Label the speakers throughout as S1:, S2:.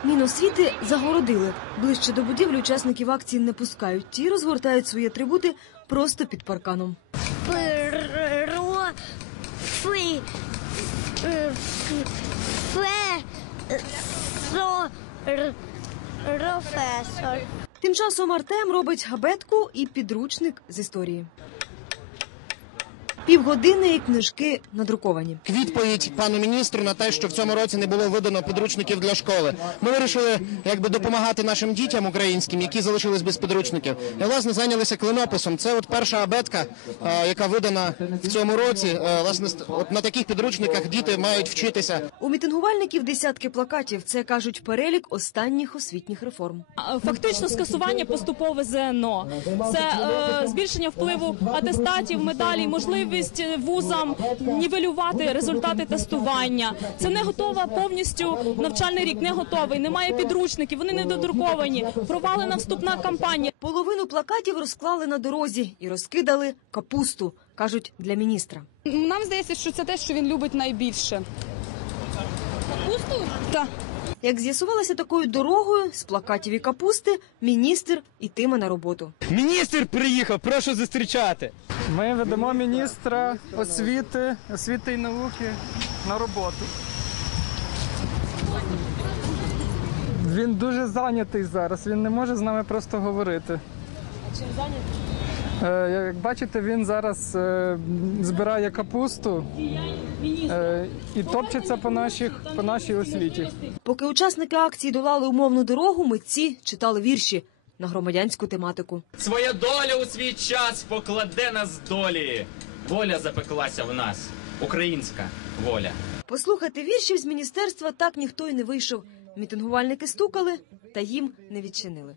S1: Міносвіти загородили. Ближче до будівлі учасників акції не пускають. Ті розгортають свої атрибути просто під парканом.
S2: Професор.
S1: Тим часом Артем робить абетку і підручник з історії. Півгодини і книжки надруковані.
S3: Відповідь пану міністру на те, що в цьому році не було видано підручників для школи. Ми вирішили допомагати нашим дітям українським, які залишились без підручників. І, власне, зайнялися клинописом. Це от перша абетка, яка видана в цьому році. Власне, от на таких підручниках діти мають вчитися.
S1: У мітингувальників десятки плакатів. Це, кажуть, перелік останніх освітніх реформ.
S4: Фактично скасування поступове ЗНО. Це збільшення впливу атестатів, медалей, можливість вузам нівелювати результати тестування. Це не готова повністю навчальний рік, не готовий, немає підручників, вони недодруковані, провалена вступна кампанія.
S1: Половину плакатів розклали на дорозі і розкидали капусту, кажуть, для міністра.
S5: Нам здається, що це те, що він любить найбільше. Капусту? Так.
S1: Як з'ясувалося такою дорогою, з плакатів і капусти, міністр йтиме на роботу.
S6: Міністр приїхав, прошу зустрічати.
S7: Ми ведемо міністра освіти і науки на роботу. Він дуже зайнятий зараз, він не може з нами просто говорити.
S4: Чим зайнятий?
S7: Як бачите, він зараз збирає капусту і топчеться по нашій освіті.
S1: Поки учасники акції долали умовну дорогу, митці читали вірші на громадянську тематику.
S8: Своя доля у свій час покладе нас долі. Воля запеклася в нас. Українська воля.
S1: Послухати віршів з міністерства так ніхто й не вийшов. Мітингувальники стукали, та їм не відчинили.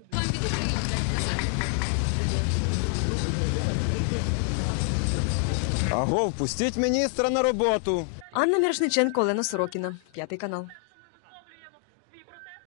S6: Аго, впустіть міністра на роботу.
S1: Анна Мірошниченко, Олена Сорокіна, 5 канал.